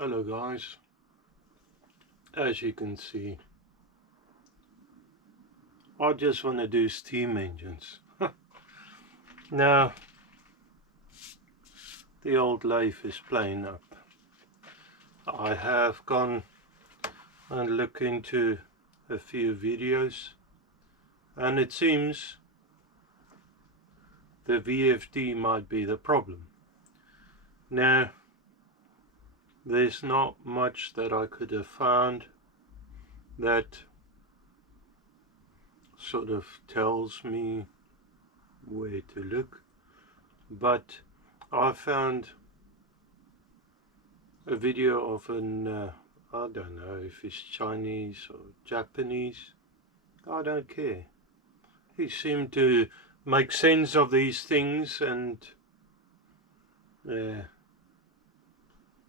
Hello guys, as you can see I just want to do steam engines. Now the old lathe is playing up. I have gone and looked into a few videos and it seems the VFD might be the problem. Now there's not much that I could have found that sort of tells me where to look, but I found a video of an I don't know if it's Chinese or Japanese, I don't care. He seemed to make sense of these things, and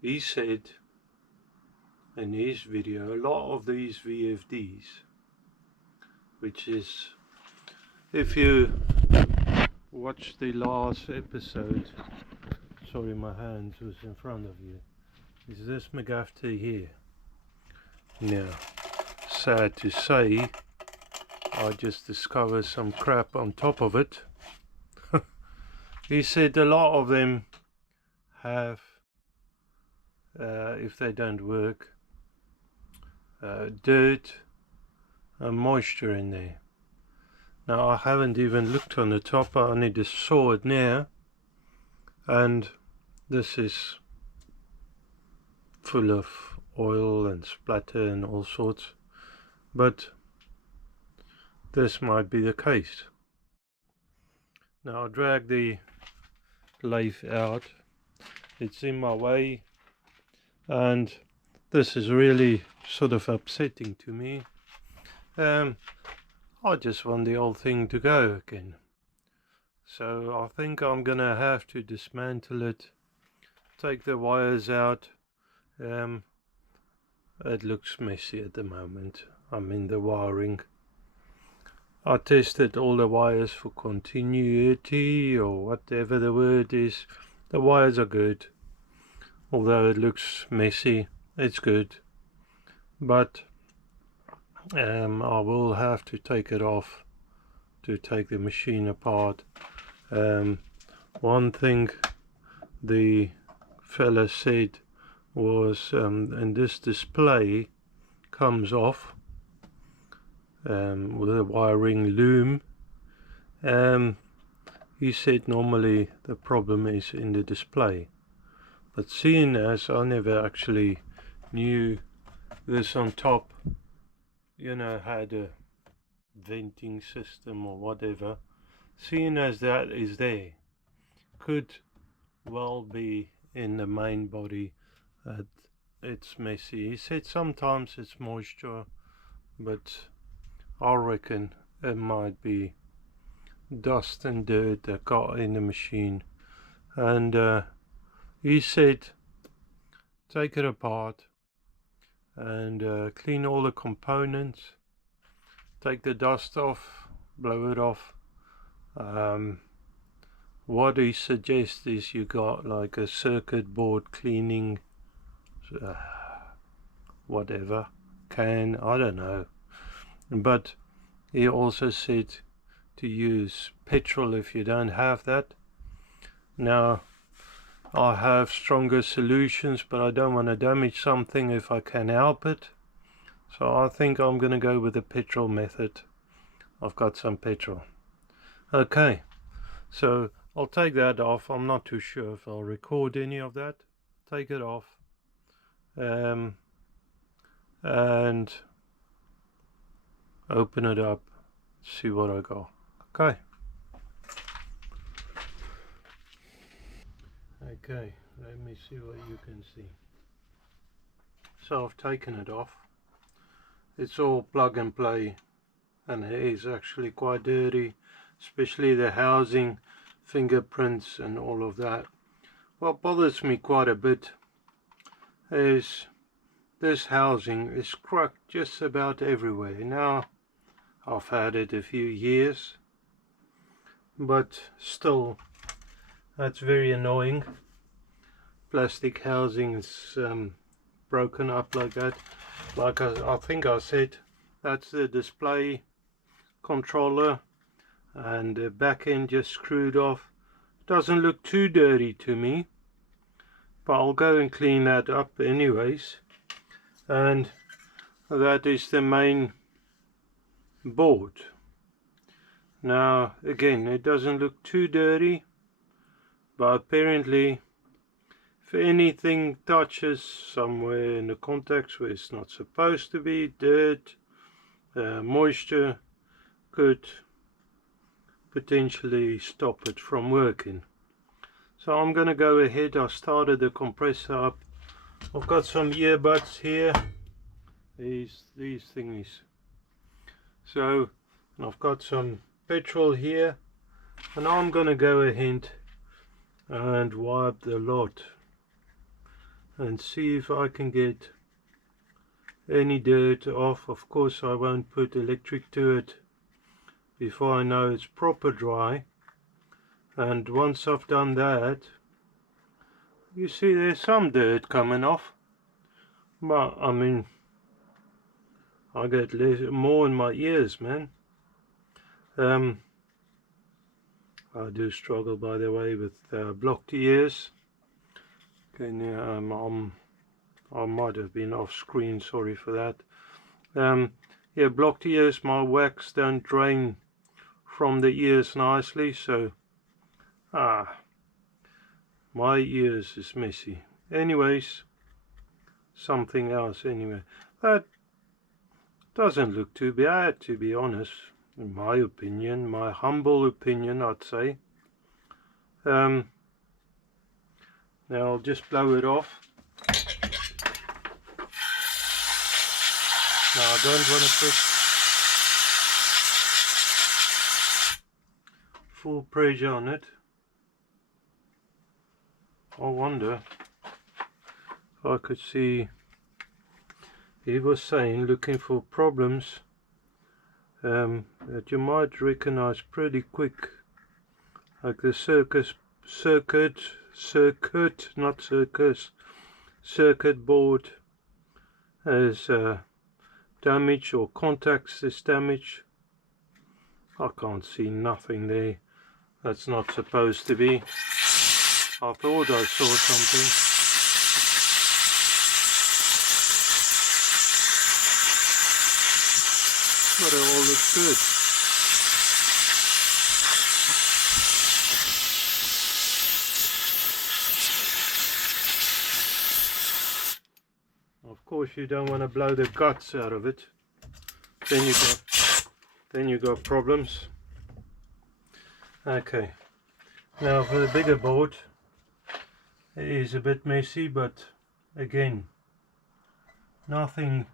he said in his video a lot of these VFDs, which is, if you watch the last episode, sorry my hands was in front of you, is this McGafty here. Now sad to say I just discovered some crap on top of it. He said a lot of them have if they don't work, dirt and moisture in there. Now I haven't even looked on the top, I only just saw it now, and this is full of oil and splatter and all sorts, but this might be the case. Now I drag the lathe out, it's in my way, and this is really sort of upsetting to me. I just want the old thing to go again, so I think I'm gonna have to dismantle it, take the wires out. It looks messy at the moment. I mean the wiring, I tested all the wires for continuity or whatever the word is. The wires are good, although it looks messy, it's good, but I will have to take it off to take the machine apart. One thing the fella said was, and this display comes off with a wiring loom. He said normally the problem is in the display, but seeing as I never actually knew this on top, you know, had a venting system or whatever, seeing as that is there, could well be in the main body that it's messy. He said sometimes it's moisture, but I reckon it might be dust and dirt that got in the machine. And he said take it apart and clean all the components, take the dust off, blow it off. What he suggests is you got like a circuit board cleaning whatever can, I don't know, but he also said to use petrol if you don't have that. Now I have stronger solutions, but I don't want to damage something if I can help it, so I think I'm gonna go with the petrol method. I've got some petrol. Okay, so I'll take that off. I'm not too sure if I'll record any of that. Take it off, and open it up, see what I got. Okay. Okay, let me see what you can see. So I've taken it off. It's all plug and play, and it is actually quite dirty, especially the housing, fingerprints and all of that. What bothers me quite a bit is this housing is cracked just about everywhere. Now I've had it a few years, but still that's very annoying. Plastic housings broken up like that. Like I think I said, that's the display controller, and the back end just screwed off. Doesn't look too dirty to me, but I'll go and clean that up anyways. And that is the main board. Now again, it doesn't look too dirty, but apparently if anything touches somewhere in the contacts where it's not supposed to be, dirt, moisture could potentially stop it from working. So I'm going to go ahead. I started the compressor up. I've got some earbuds here, these thingies. So I've got some petrol here, and I'm going to go ahead and wipe the lot and see if I can get any dirt off. Of course I won't put electric to it before I know it's proper dry, and once I've done that, you see there's some dirt coming off, but I mean, I get more in my ears, man. I do struggle, by the way, with blocked ears. Okay, I might have been off screen, sorry for that. Yeah, blocked ears, my wax don't drain from the ears nicely, so my ears is messy. Anyways, something else anyway. That doesn't look too bad, to be honest, in my opinion, my humble opinion, I'd say. Now I'll just blow it off. Now I don't want to put full pressure on it. I wonder if I could see, he was saying, looking for problems that you might recognize pretty quick, like the circuit board has damage, or contacts is damaged. I can't see nothing there. That's not supposed to be. I thought I saw something. But it all looks good. Of course you don't want to blow the guts out of it. Then you got problems. Okay. Now for the bigger board, it is a bit messy, but again, nothing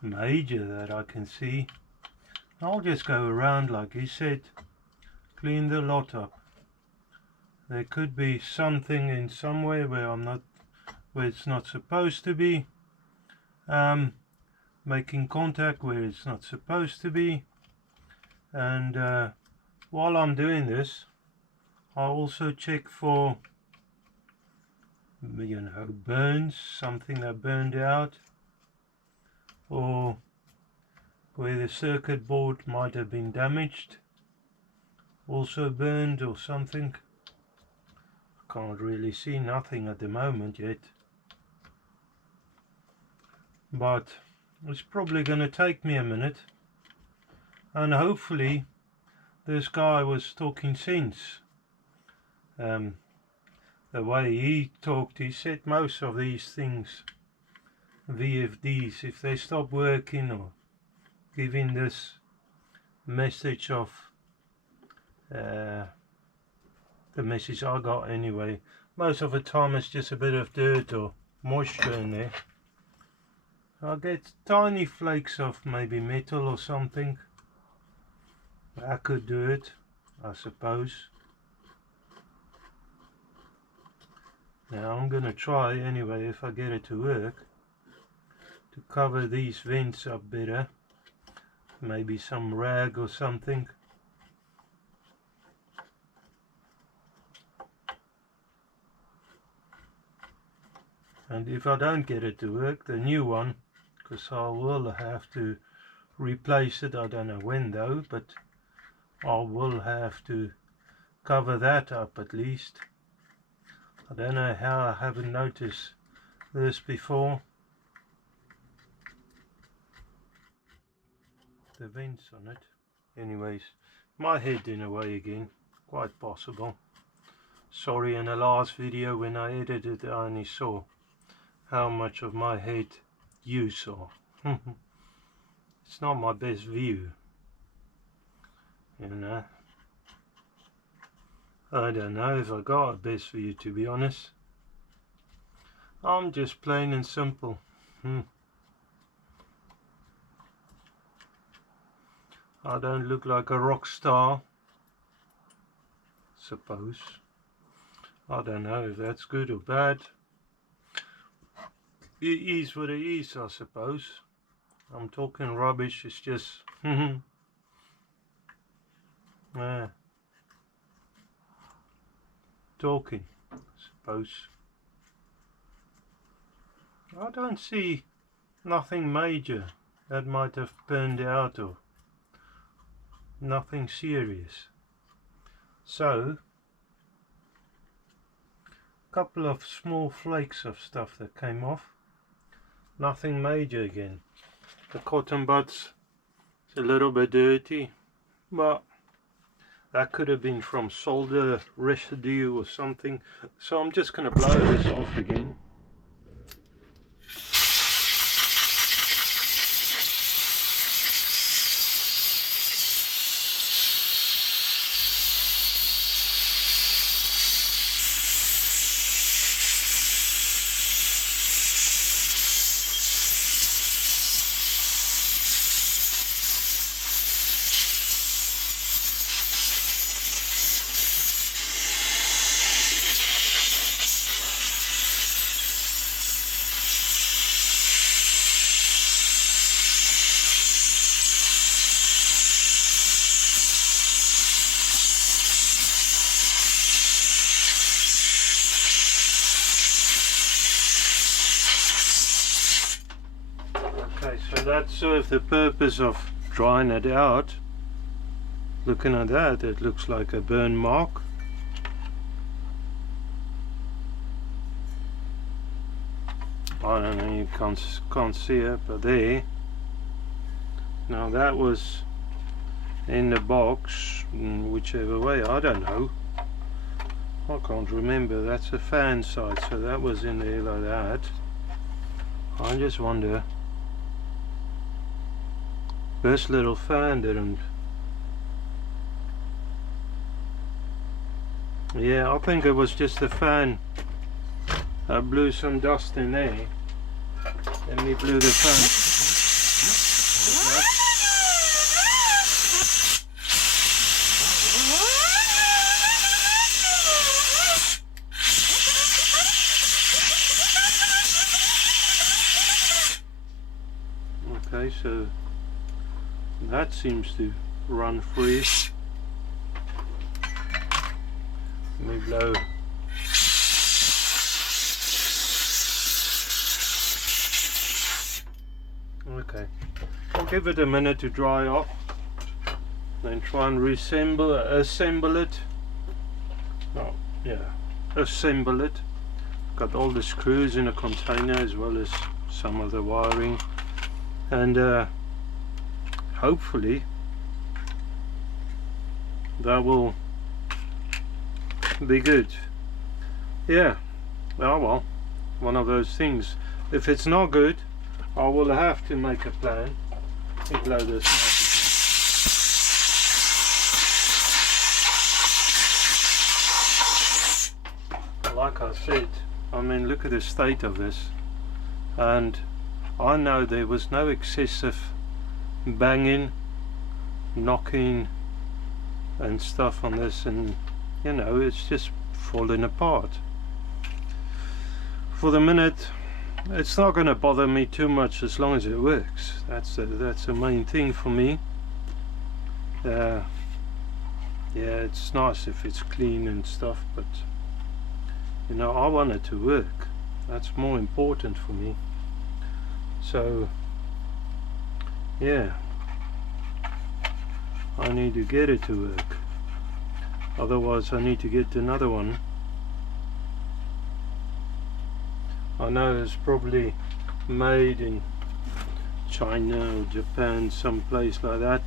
major that I can see. I'll just go around, like he said, clean the lot up. There could be something in somewhere where it's not supposed to be, making contact where it's not supposed to be, and while I'm doing this, I'll also check for, you know, burns, something that burned out, or where the circuit board might have been damaged, also burned or something. I can't really see nothing at the moment yet, but it's probably going to take me a minute, and hopefully this guy was talking sense. The way he talked, he said most of these things, VFDs, if they stop working or giving this message of the message I got anyway, most of the time it's just a bit of dirt or moisture in there. I get tiny flakes of maybe metal or something. That could do it, I suppose. Now I'm gonna try anyway, if I get it to work, to cover these vents up better. Maybe some rag or something. And if I don't get it to work, the new one, because I will have to replace it, I don't know when though, but I will have to cover that up at least. I don't know how I haven't noticed this before. The vents on it. Anyways, my head in a way again, quite possible. Sorry, in the last video when I edited I only saw how much of my head you saw. It's not my best view, you know. I don't know if I got a best view, to be honest. I'm just plain and simple. I don't look like a rock star, suppose. I don't know if that's good or bad. It is what it is, I suppose. I'm talking rubbish, it's just talking, I suppose. I don't see nothing major that might have burned out or nothing serious. So, a couple of small flakes of stuff that came off. Nothing major again. The cotton buds is a little bit dirty, but that could have been from solder residue or something. So I'm just going to blow this off again. Okay, so that serves the purpose of drying it out. Looking at that, it looks like a burn mark. I don't know, you can't see it, but there. Now that was in the box, whichever way, I don't know. I can't remember. That's a fan side, so that was in there like that. I just wonder. This little fan didn't. Yeah, I think it was just the fan. I blew some dust in there. Then we blew the fan. Okay, so that seems to run free. Let me blow. Okay, I'll give it a minute to dry off, then try and assemble it. Oh, yeah, assemble it. Got all the screws in a container as well as some of the wiring, and hopefully that will be good. Yeah, oh well, one of those things. If it's not good, I will have to make a plan to blow this out. Like I said, I mean, look at the state of this, and I know there was no excessive banging, knocking and stuff on this, and you know, it's just falling apart. For the minute, it's not going to bother me too much as long as it works. That's the main thing for me. Yeah, it's nice if it's clean and stuff, but you know, I want it to work. That's more important for me. So yeah, I need to get it to work, otherwise I need to get another one. I know it's probably made in China or Japan, someplace like that,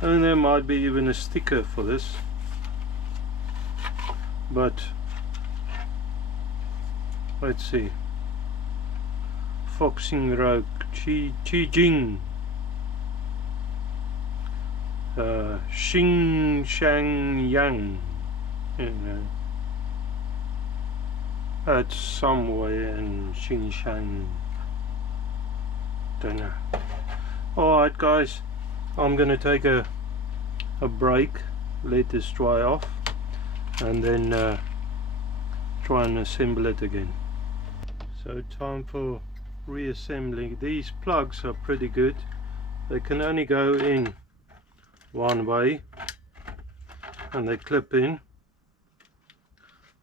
and there might be even a sticker for this, but let's see. Foxing Road, Qijing, Xing Shang Yang, you know, that's somewhere in Xinjiang, don't know. Alright guys, I'm gonna take a break, let this dry off, and then try and assemble it again. So time for reassembling. These plugs are pretty good. They can only go in one way and they clip in.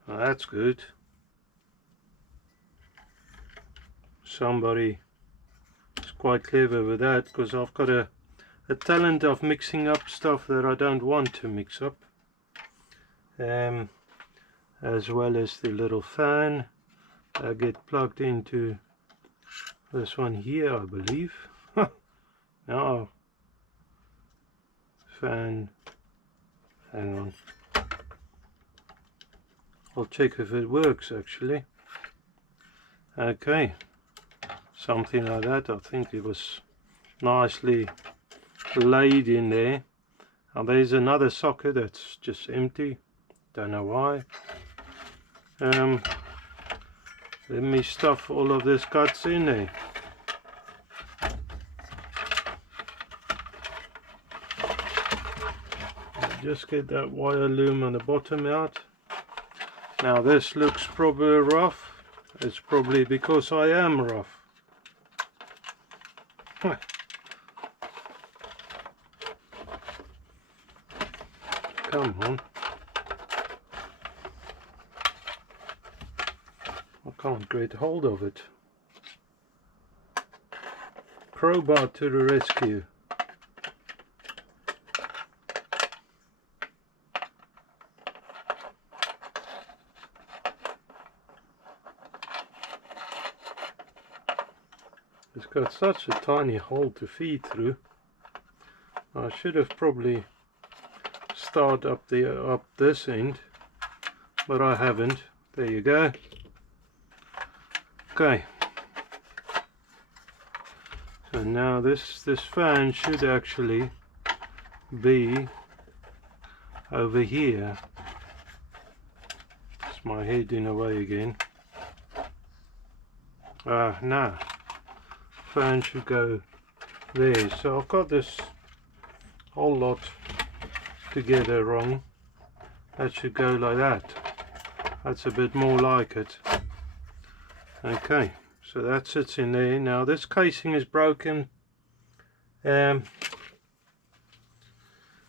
Well, that's good. Somebody is quite clever with that, because I've got a talent of mixing up stuff that I don't want to mix up, as well as the little fan. I get plugged into this one here, I believe. Now fan, hang on, I'll check if it works actually. Okay, something like that. I think it was nicely laid in there. And there's another socket that's just empty, don't know why. Let me stuff all of this guts in there. Just get that wire loom on the bottom out. Now this looks probably rough. It's probably because I am rough. Come on. I can't get hold of it. Crowbar to the rescue. It's got such a tiny hole to feed through. I should have probably started up this end, but I haven't. There you go. Okay. So now this fan should actually be over here. It's my head in the way again. No. Fan should go there. So I've got this whole lot together wrong. That should go like that. That's a bit more like it. Okay, so that sits in there. Now this casing is broken. I'm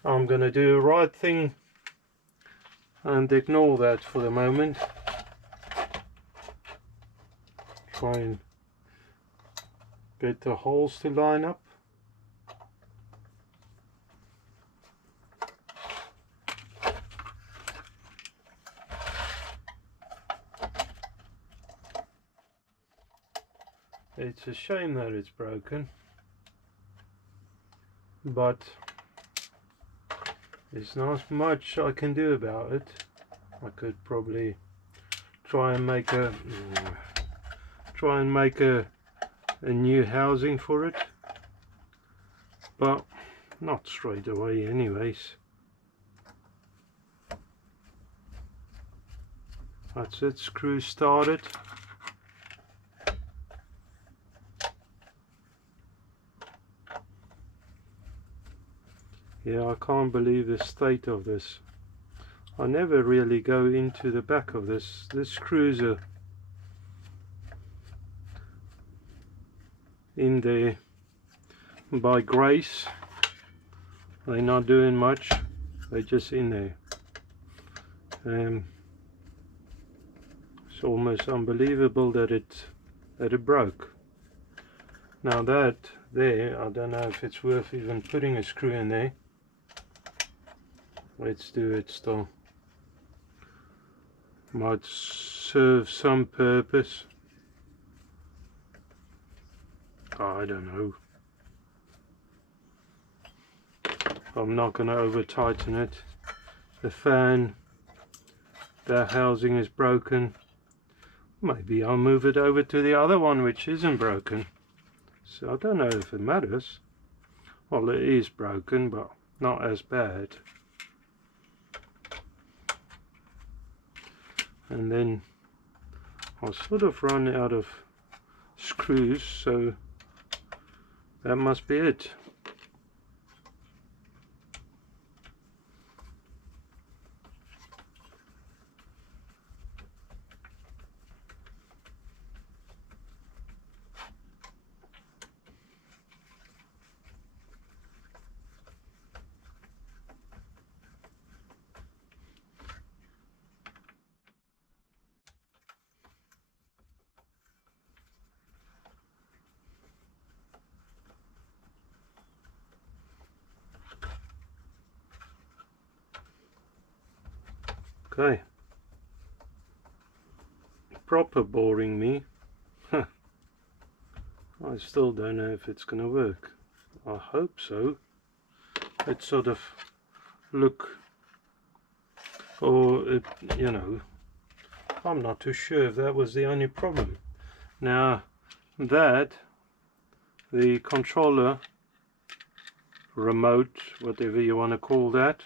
gonna do the right thing and ignore that for the moment. Try and get the holes to line up. It's a shame that it's broken, but there's not much I can do about it. I could probably try and make a new housing for it, but not straight away anyways. That's it, screw started. Yeah, I can't believe the state of this. I never really go into the back of this. This screws are in there by grace. They're not doing much. They're just in there. It's almost unbelievable that it broke. Now that there, I don't know if it's worth even putting a screw in there. Let's do it still. Might serve some purpose. I don't know. I'm not going to over tighten it. The fan, the housing is broken. Maybe I'll move it over to the other one which isn't broken. So I don't know if it matters. Well, it is broken, but not as bad. And then I'll sort of run out of screws, so that must be it. Okay, proper boring me. I still don't know if it's gonna work. I hope so. It sort of look, or it, you know, I'm not too sure if that was the only problem. Now that the controller remote, whatever you want to call that,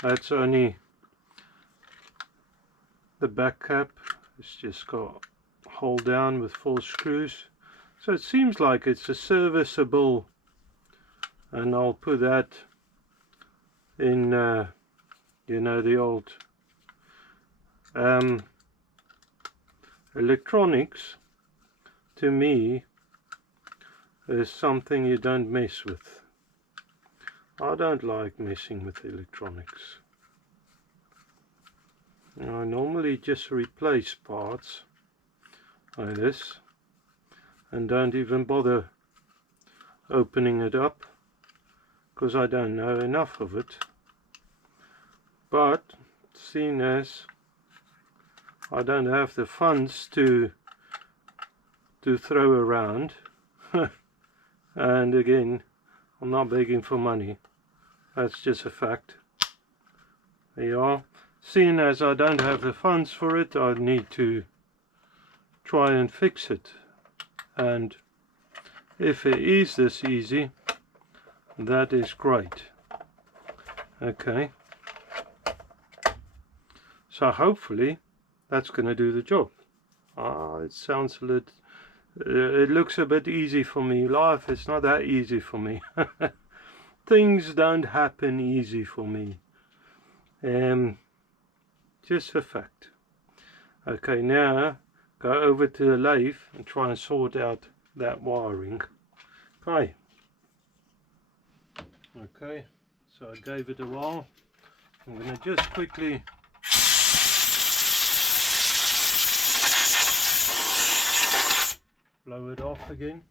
that's only the back cap. It's just got hold down with 4 screws, so it seems like it's a serviceable, and I'll put that in you know, the old electronics to me is something you don't mess with. I don't like messing with electronics. I normally just replace parts like this and don't even bother opening it up because I don't know enough of it. But seeing as I don't have the funds to throw around and again, I'm not begging for money, that's just a fact. There you are. Seeing as I don't have the funds for it, I need to try and fix it. And if it is this easy, that is great. Okay. So hopefully that's going to do the job. It sounds a little, it looks a bit easy for me. Life is not that easy for me. Things don't happen easy for me. Just a fact. Okay, now go over to the lathe and try and sort out that wiring. Okay. Okay, so I gave it a while. I'm going to just quickly blow it off again.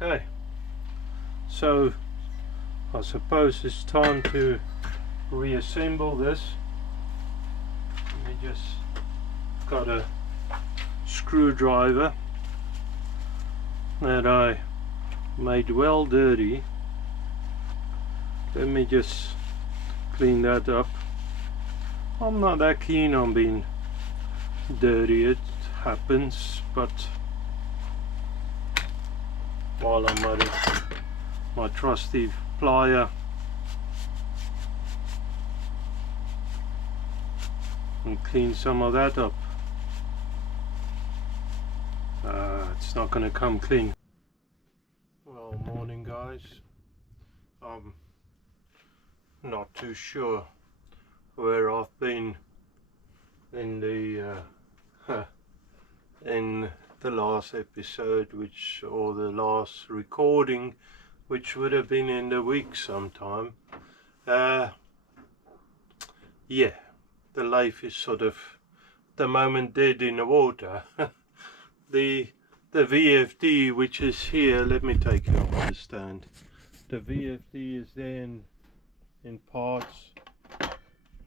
Okay, so I suppose it's time to reassemble this. Let me just got a screwdriver that I made well dirty. Let me just clean that up. I'm not that keen on being dirty, it happens, but while I'm at it, my trusty plier and clean some of that up. It's not going to come clean. Well, morning guys. not too sure where I've been in the in the last episode, or the last recording, which would have been in the week sometime. Yeah, the lathe is sort of the moment dead in the water. the VFD, which is here, let me take it off the stand. The VFD is there in parts. I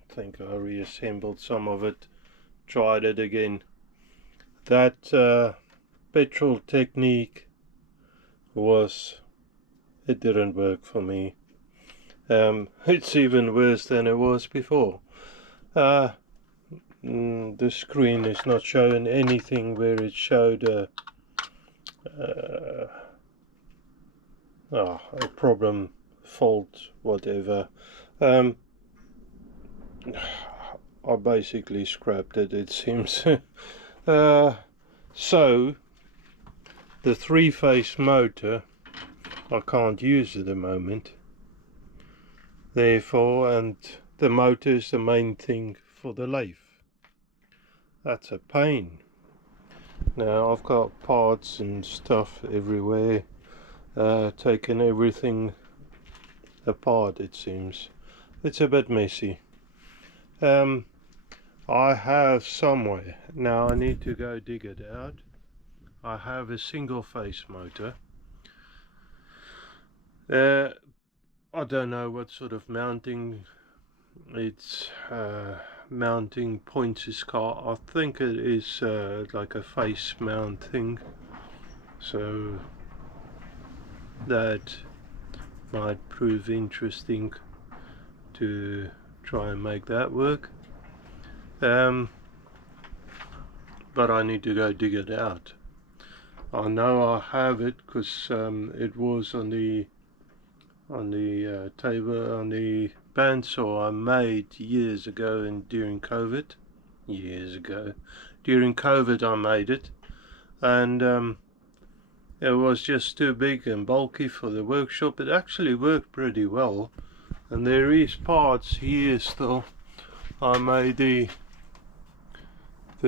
think I reassembled some of it, tried it again. That petrol technique it didn't work for me. It's even worse than it was before. The screen is not showing anything where it showed a problem, fault, whatever. I basically scrapped it, it seems. So the three-phase motor I can't use at the moment, therefore, and the motor is the main thing for the lathe. That's a pain. Now I've got parts and stuff everywhere, taking everything apart, it seems. It's a bit messy. I have somewhere, now I need to go dig it out. I have a single phase motor. I don't know what sort of mounting mounting points is called. I think it is like a face mount thing, so that might prove interesting to try and make that work. But I need to go dig it out. I know I have it because it was on the table, on the bandsaw I made years ago, and during COVID I made it, and it was just too big and bulky for the workshop. It actually worked pretty well, and there is parts here still. I made the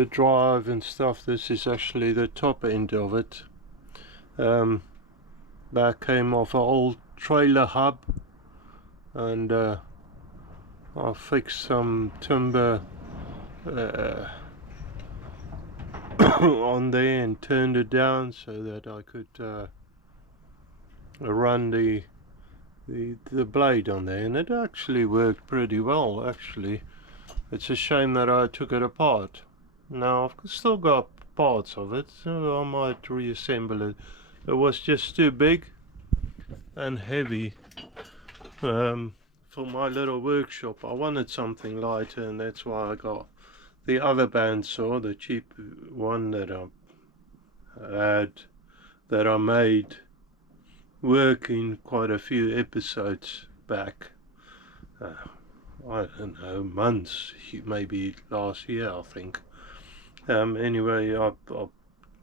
drive and stuff. This is actually the top end of it. That came off an old trailer hub, and I fixed some timber on there and turned it down so that I could run the blade on there, and it actually worked pretty well. Actually, it's a shame that I took it apart. Now I've still got parts of it, so I might reassemble it. It was just too big and heavy for my little workshop. I wanted something lighter, and that's why I got the other bandsaw, the cheap one that I made working quite a few episodes back. I don't know, months, maybe last year, I think. Anyway, I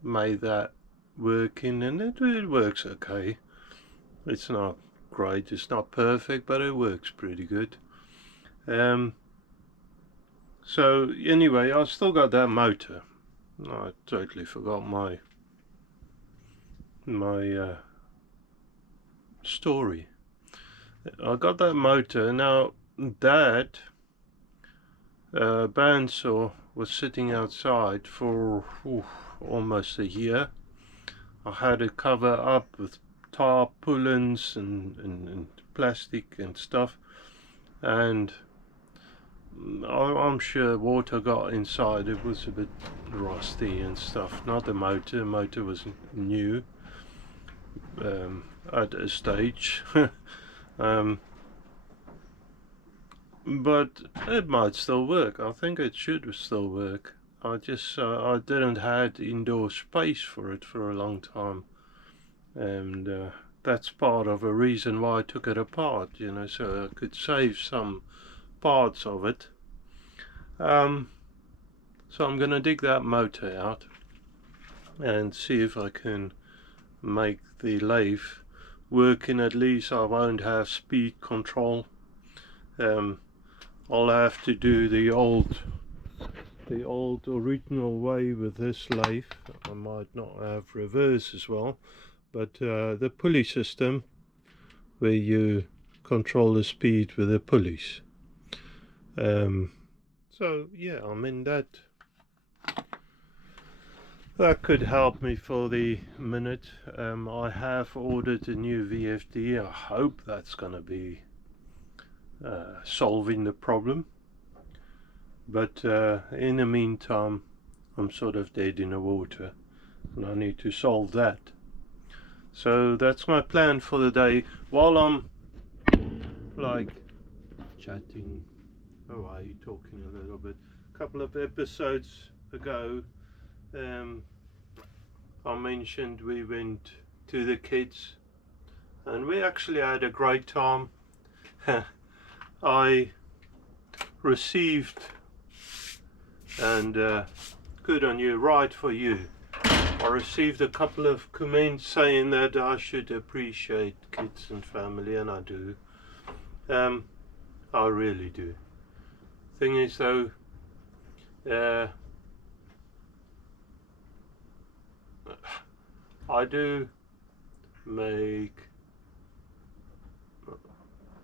made that working, and it works okay. It's not great, it's not perfect, but it works pretty good. So anyway, I still got that motor. I totally forgot my story. I got that motor. Now that bandsaw was sitting outside for almost a year. I had it covered up with tarpaulins and plastic and stuff, and I'm sure water got inside. It was a bit rusty and stuff. Not the motor. The motor was new at a stage. But it might still work. I think it should still work. I didn't have indoor space for it for a long time, and that's part of a reason why I took it apart, you know, so I could save some parts of it. So I'm gonna dig that motor out and see if I can make the lathe working. At least I won't have speed control. I'll have to do the old original way with this lathe. I might not have reverse as well, but the pulley system where you control the speed with the pulleys. So yeah, I mean that could help me for the minute. I have ordered a new VFD. I hope that's going to be solving the problem, but in the meantime I'm sort of dead in the water and I need to solve that. So that's my plan for the day. While I'm like chatting away, talking a little bit, a couple of episodes ago I mentioned we went to the kids and we actually had a great time. I received, and good on you, right for you, I received a couple of comments saying that I should appreciate kids and family, and I do. I really do. Thing is though, I do make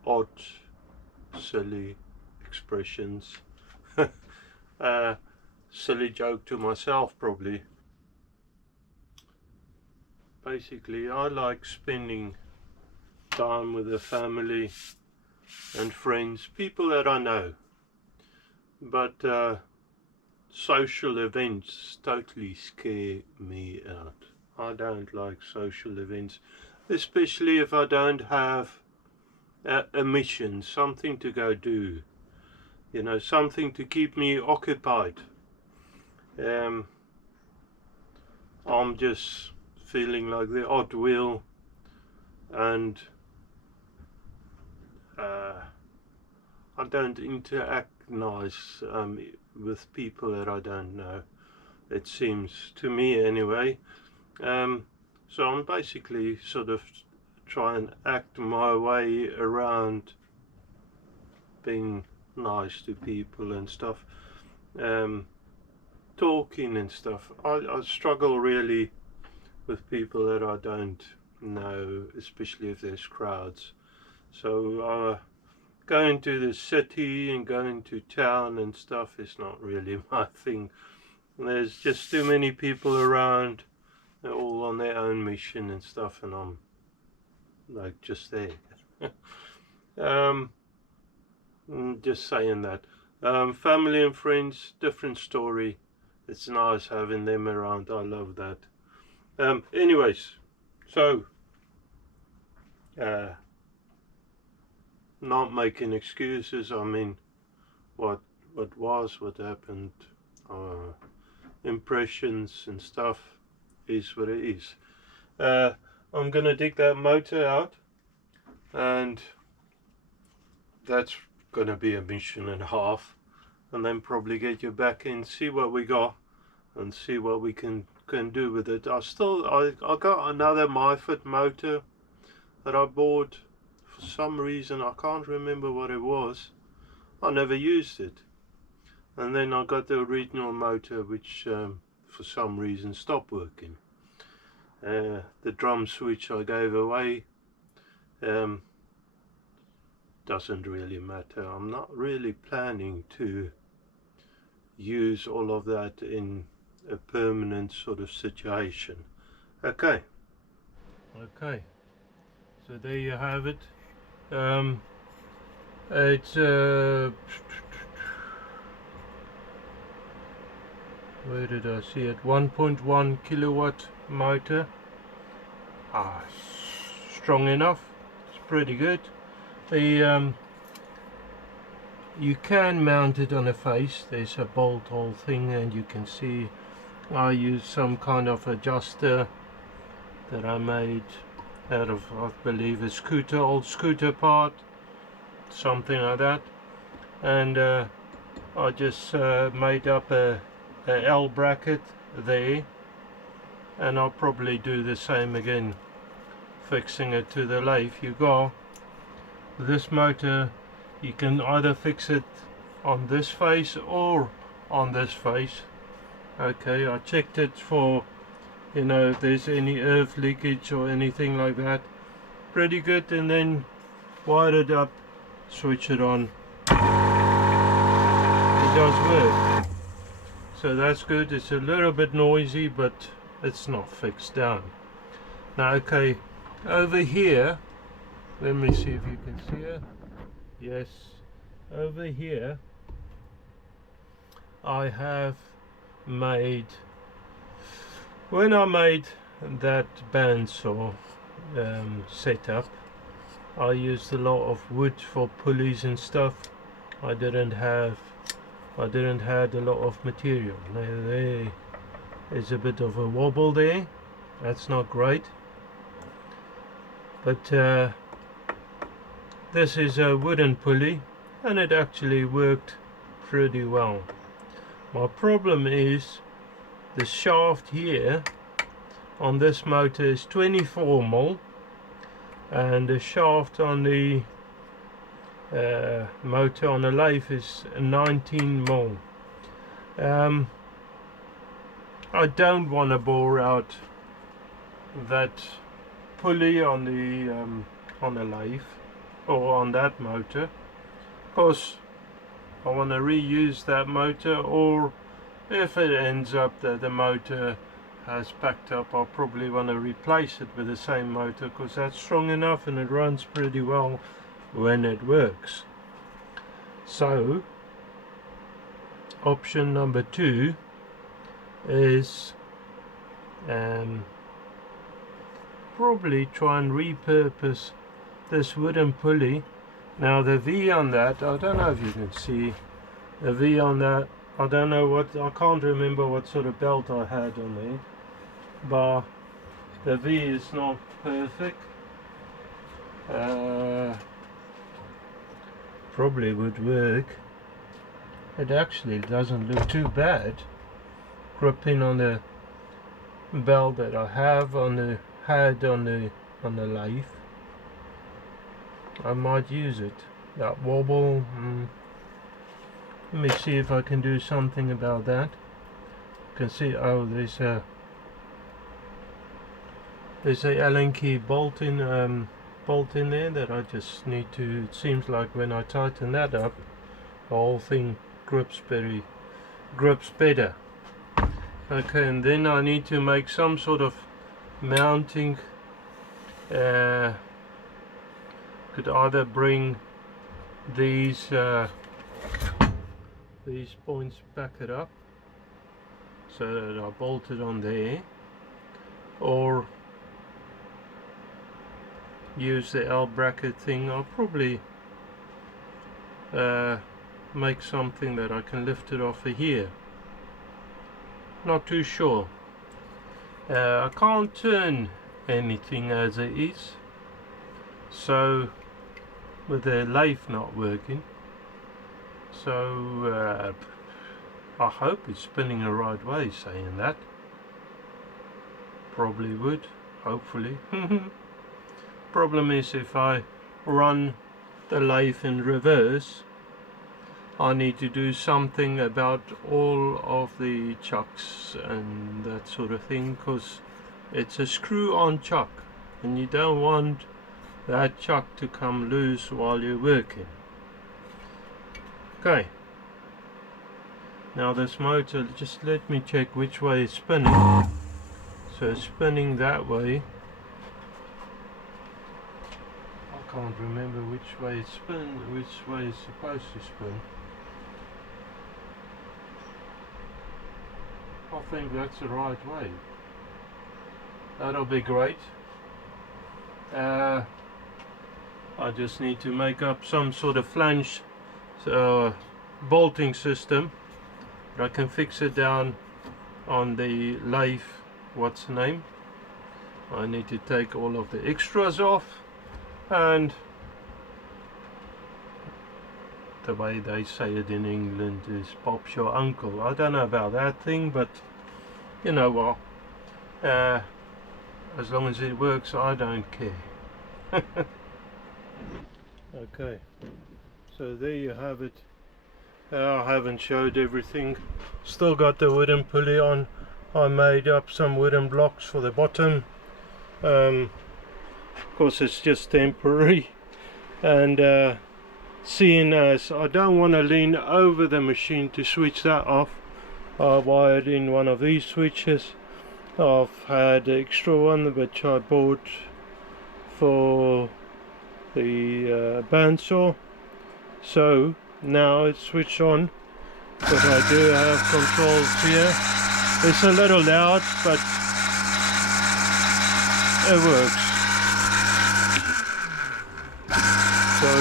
odd, silly expressions. Silly joke to myself probably. Basically, I like spending time with the family and friends, people that I know, but social events totally scare me out. I don't like social events, especially if I don't have a mission, something to go do, you know, something to keep me occupied. I'm just feeling like the odd wheel, and I don't interact nice with people that I don't know, it seems to me anyway. So I'm basically sort of try and act my way around being nice to people and stuff, talking and stuff. I struggle really with people that I don't know, especially if there's crowds. So going to the city and going to town and stuff is not really my thing. There's just too many people around, they're all on their own mission and stuff, and I'm like just there. Just saying that. Family and friends, different story. It's nice having them around, I love that. Anyways, so not making excuses. I mean, what happened, impressions and stuff is what it is. I'm gonna dig that motor out, and that's gonna be a mission and a half, and then probably get you back in, see what we got and see what we can do with it. I got another Myford motor that I bought for some reason. I can't remember what it was. I never used it. And then I got the original motor, which for some reason stopped working. The drum switch I gave away. Doesn't really matter. I'm not really planning to use all of that in a permanent sort of situation. Okay, so there you have it. It's where did I see it? 1.1 kilowatt motor. Strong enough. It's pretty good. The you can mount it on a face. There's a bolt hole thing, and you can see I use some kind of adjuster that I made out of, I believe, a old scooter part, something like that, and I just made up a L bracket there, and I'll probably do the same again, fixing it to the lathe. You got this motor You can either fix it on this face or on this face. Okay, I checked it for, you know, if there's any earth leakage or anything like that. Pretty good. And then wire it up, switch it on. It does work. So that's good. It's a little bit noisy, but it's not fixed down. Now, okay, over here, let me see if you can see it. Yes, over here I have made, when I made that bandsaw setup, I used a lot of wood for pulleys and stuff. I didn't have a lot of material. There is a bit of a wobble there. That's not great. But this is a wooden pulley, and it actually worked pretty well. My problem is the shaft here on this motor is 24 mil, and the shaft on the motor on the lathe is 19 mil. I don't want to bore out that pulley on the lathe or on that motor. Of course, I want to reuse that motor, or if it ends up that the motor has packed up, I'll probably want to replace it with the same motor, because that's strong enough and it runs pretty well when it works. So option number 2 is probably try and repurpose this wooden pulley. Now the V on that, I don't know if you can see the V on that. I don't know what, I can't remember what sort of belt I had on there, but the V is not perfect. Probably would work. It actually doesn't look too bad, gripping on the belt that I have on the lathe. I might use it. That wobble, let me see if I can do something about that. You can see, oh, there's a Allen key bolt in there that I just need to, it seems like when I tighten that up, the whole thing grips better. Okay, and then I need to make some sort of mounting. Could either bring these points back it up so that I bolt it on there, or use the L bracket thing. I'll probably make something that I can lift it off of here. Not too sure. I can't turn anything as it is, so with the lathe not working, so I hope it's spinning the right way. Saying that, probably would, hopefully. Problem is, if I run the lathe in reverse, I need to do something about all of the chucks and that sort of thing, because it's a screw-on chuck and you don't want that chuck to come loose while you're working. Okay, now this motor, just let me check which way it's spinning. So it's spinning that way. I can't remember which way it's which way it's supposed to spin. I think that's the right way. That'll be great. I just need to make up some sort of flange bolting system. I can fix it down on the lathe. What's the name? I need to take all of the extras off, and the way they say it in England is pop's your uncle. I don't know about that thing, but you know what, as long as it works, I don't care. Okay, So there you have it. I haven't showed everything. Still got the wooden pulley on. I made up some wooden blocks for the bottom. Of course it's just temporary, and seeing as I don't want to lean over the machine to switch that off, I wired in one of these switches. I've had an extra one which I bought for the bandsaw, so now it's switched on, but I do have controls here. It's a little loud, but it works. So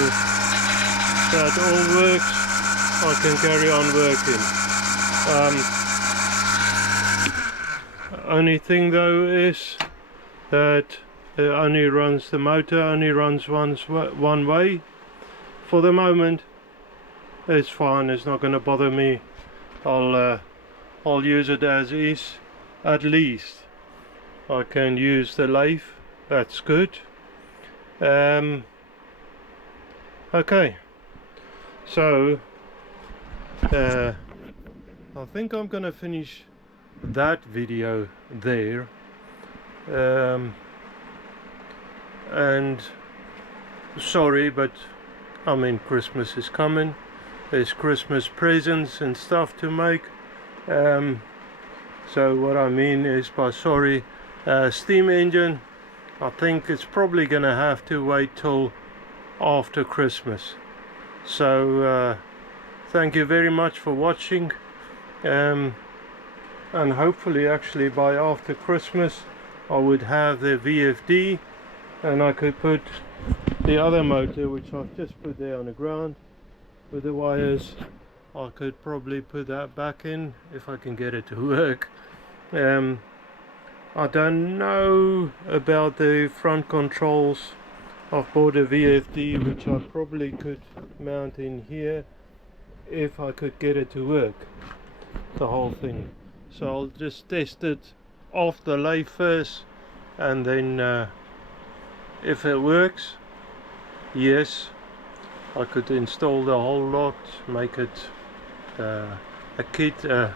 that all works. I can carry on working. Only thing though is that the motor only runs one way. For the moment it's fine, it's not going to bother me. I'll use it as is. At least I can use the lathe, that's good. Okay, so I think I'm gonna finish that video there, and sorry, but I mean Christmas is coming, there's Christmas presents and stuff to make, so what I mean is by sorry, steam engine, I think it's probably gonna have to wait till after Christmas. So thank you very much for watching, and hopefully actually by after Christmas I would have the VFD and I could put the other motor, which I've just put there on the ground with the wires. I could probably put that back in if I can get it to work. I don't know about the front controls. I've bought a VFD which I probably could mount in here if I could get it to work, the whole thing. So I'll just test it off the lathe first, and then if it works, yes, I could install the whole lot, make it a kit, a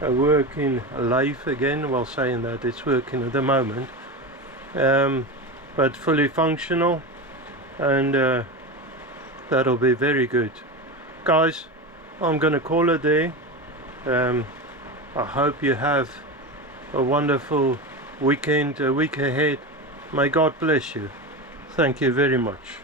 working lathe again, while saying that it's working at the moment, but fully functional, and that'll be very good. Guys, I'm gonna call it there. I hope you have a wonderful weekend, a week ahead. May God bless you. Thank you very much.